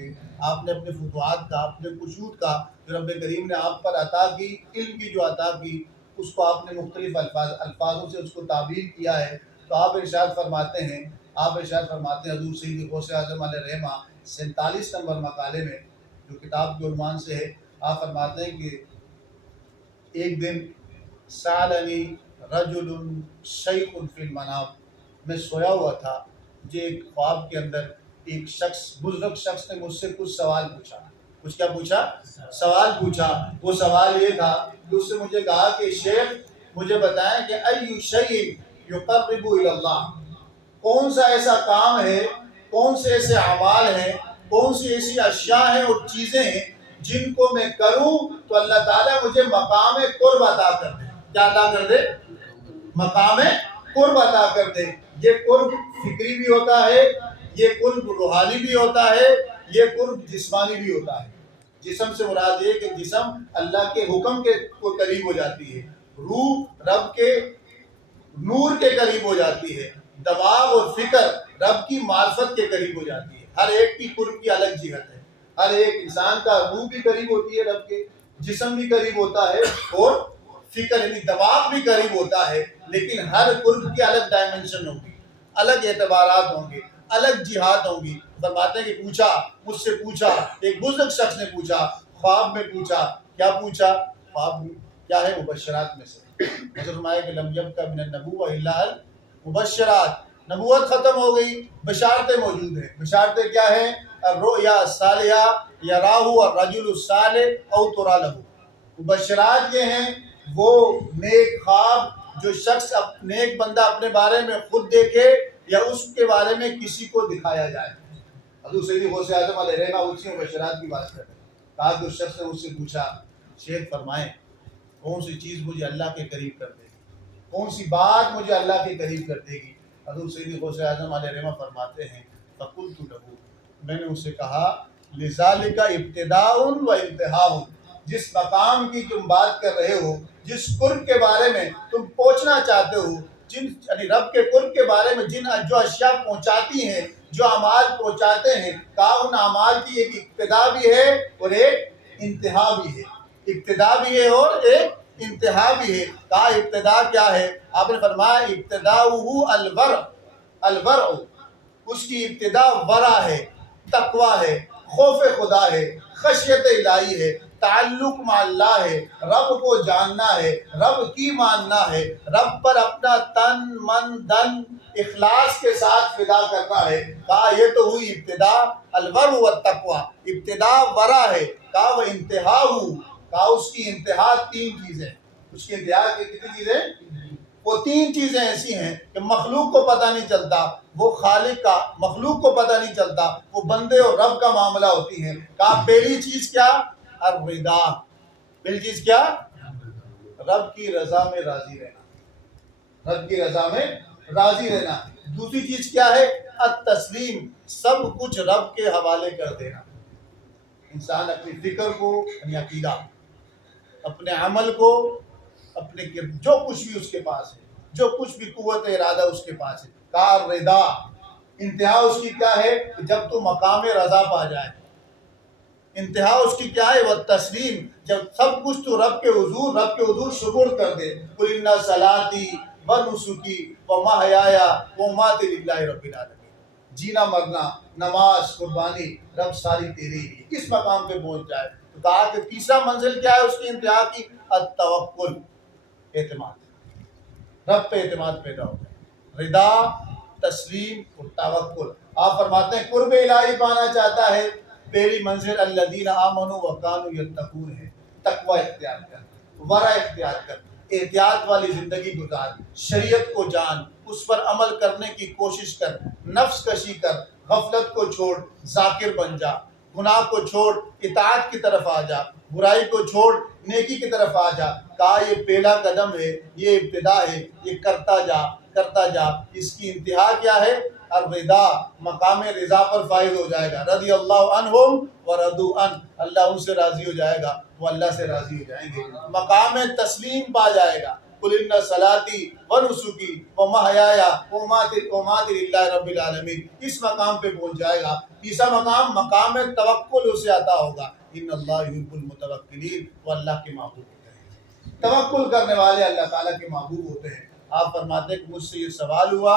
کے آپ نے اپنے فتوحات کا، اپنے کشوف کا جو رب کریم نے آپ پر عطا کی، علم کی جو عطا کی، اس کو آپ نے مختلف الفاظوں سے اس کو تعبیر کیا ہے۔ تو آپ ارشاد فرماتے ہیں حضور سید غوث اعظم علیہ رحمہ 47 نمبر مقالے میں جو کتاب کے عنوان سے ہے، آپ فرماتے ہیں کہ ایک دن سالنی رجل شیخ فی المنام، میں سویا ہوا تھا، مجھے ایک خواب کے اندر ایک بزرگ شخص نے مجھ سے کچھ سوال پوچھا۔ کچھ کیا پوچھا؟ سوال پوچھا۔ وہ سوال یہ تھا کہ اس سے مجھے کہا کہ شیخ مجھے بتائیں کہ ای شیء یقرب الی اللہ، کون سا ایسا کام ہے، کون سے ایسے اعمال ہیں، کون سی ایسی اشیاء ہیں اور چیزیں ہیں جن کو میں کروں تو اللہ تعالیٰ مجھے مقام قرب عطا کر دے۔ کیا عطا کر دے؟ مقام قرب عطا کر دے۔ یہ قرب فکری بھی ہوتا ہے، یہ قرب روحانی بھی ہوتا ہے، یہ قرب جسمانی بھی ہوتا ہے۔ جسم سے مراد یہ کہ جسم اللہ کے حکم کے قریب ہو جاتی ہے، روح رب کے نور کے قریب ہو جاتی ہے، دماغ اور فکر رب کی معرفت کے قریب ہو جاتی ہے۔ ہر ایک کی قرب کی الگ جہت ہے۔ ہر ایک انسان کا روح بھی قریب ہوتی ہے رب کے، جسم بھی قریب ہوتا ہے اور فکر یعنی دماغ بھی قریب ہوتا ہے، لیکن ہر قرب کی الگ ڈائمنشن ہوگی، الگ اعتبارات ہوں گے، الگ جہات ہوں گی۔ فرماتے ہیں کہ مجھ سے پوچھا، ایک بزرگ شخص نے پوچھا، خواب میں پوچھا۔ کیا پوچھا؟ خواب کیا ہے؟ مبشرات میں سے حضرت فرمایا کہ لم یبق من النبوۃ الا المبشرات، نبوت ختم ہو گئی، بشارتیں موجود ہیں۔ بشارتیں کیا ہیں؟ الرؤیا الصالحہ یراہ الرجل الصالح او تری لہ، مبشرات یہ ہیں وہ نیک خواب جو شخص نیک بندہ اپنے بارے میں خود دیکھے یا اس کے بارے میں کسی کو دکھایا جائے۔ حضور سید غوث اعظم علیہ رحمہ اسی مبشرات کی بات کر رہے ہیں۔ کہا کہ اس شخص نے مجھ سے پوچھا، شیخ فرمائیں کون سی چیز مجھے اللہ کے قریب کر دے گی، کون سی بات مجھے اللہ کے قریب کر دے گی؟ حضور سید غوث اعظم علیہ رحمہ فرماتے ہیں فقلت لہ، میں نے اسے کہا لذالک ابتداء و انتہاء، جس مقام کی تم بات کر رہے ہو، جس قرب کے بارے میں تم پہنچنا چاہتے ہو، یعنی رب کے قرب کے بارے میں جو اشیاء پہنچاتی ہیں، جو اعمال پہنچاتے ہیں، کہا ان اعمال کی ایک ابتدا بھی ہے اور ایک انتہا بھی ہے۔ ابتدا بھی ہے اور ایک انتہا بھی ہے۔ کہا ابتدا کیا ہے؟ آپ نے فرمایا ابتداؤہ الورع، اس کی ابتدا ورع ہے، تقویٰ ہے، خوف خدا ہے، خشیت الہی ہے، تعلق مع اللہ ہے، رب کو جاننا ہے، رب کی ماننا ہے، رب پر اپنا تن من دن اخلاص کے ساتھ فدا کرنا ہے۔ کہا یہ تو ہوئی ابتدا الورع والتقویٰ، ابتدا ورع ہے۔ کہا وہ انتہا کہا اس کی انتہا 3 چیزیں۔ اس کی انتہا کتنی چیزیں؟ وہ 3 چیزیں ایسی ہیں کہ مخلوق کو پتہ نہیں چلتا، وہ خالق کا مخلوق کو پتہ نہیں چلتا، وہ بندے اور رب کا معاملہ ہوتی ہیں۔ کہا پہلی چیز کیا؟ الرضا، پہلی چیز کیا؟ رب کی رضا میں راضی رہنا، رب کی رضا میں راضی رہنا۔ دوسری چیز کیا ہے؟ التسلیم، سب کچھ رب کے حوالے کر دینا۔ انسان اپنی فکر کو، یعنی عقیدہ، اپنے عمل کو، اپنے جو کچھ بھی اس کے پاس ہے، جو کچھ بھی قوت ارادہ اس کے پاس ہے، کہا رضا، انتہا اس کی کیا ہے؟ کہ جب تو مقام رضا پا جائے، انتہا اس کی کیا ہے؟ وہ تسلیم، جب سب کچھ تو رب کے حضور سپرد کر دے۔ قل ان صلاتی و نسکی و محیای و مماتی للہ رب العالمین، جینا مرنا، نماز، قربانی، رب ساری تیری ہی، اس مقام پہ پہنچ جائے۔ تو کہا کہ تیسرا منزل کیا ہے اس کی انتہا کی؟ التوکل، اعتماد، رب پہ اعتماد پیدا ہو جائے، رضا، تسلیم اور توکل۔ آپ فرماتے ہیں قرب الہی پانا چاہتا ہے، پہلی منزل الذین آمنوا وکانوا یتقون ہے، تقوی اختیار کر، ورع اختیار کر، احتیاط والی زندگی گزار، شریعت کو جان، اس پر عمل کرنے کی کوشش کر، نفس کشی کر، غفلت کو چھوڑ، ذاکر بن جا، گناہ کو چھوڑ، اطاعت کی طرف آ جا، برائی کو چھوڑ، نیکی کی طرف آ جا۔ کہا یہ پہلا قدم ہے، یہ ابتدا ہے، یہ کرتا جا۔ اس کی انتہا کیا ہے؟ الرضا، مقام رضا پر فائز ہو جائے گا۔ رضی اللہ عنہم ورضوا عنہ، اللہ ان سے راضی ہو جائے گا، وہ اللہ سے راضی ہو جائیں گے۔ مقام تسلیم پا جائے گا، قل ان صلاتی و نسکی و محیایا و مماتی للہ رب العالمین، اس مقام پہ پہنچ جائے گا۔ تیسرا مقام مقام توکل اسے عطا ہوگا، ان اللہ یحب المتوکلین، وہ اللہ کے محبوب ہوتے ہیں، توکل کرنے والے اللہ تعالیٰ کے محبوب ہوتے ہیں۔ آپ فرماتے ہیں کہ مجھ سے یہ سوال ہوا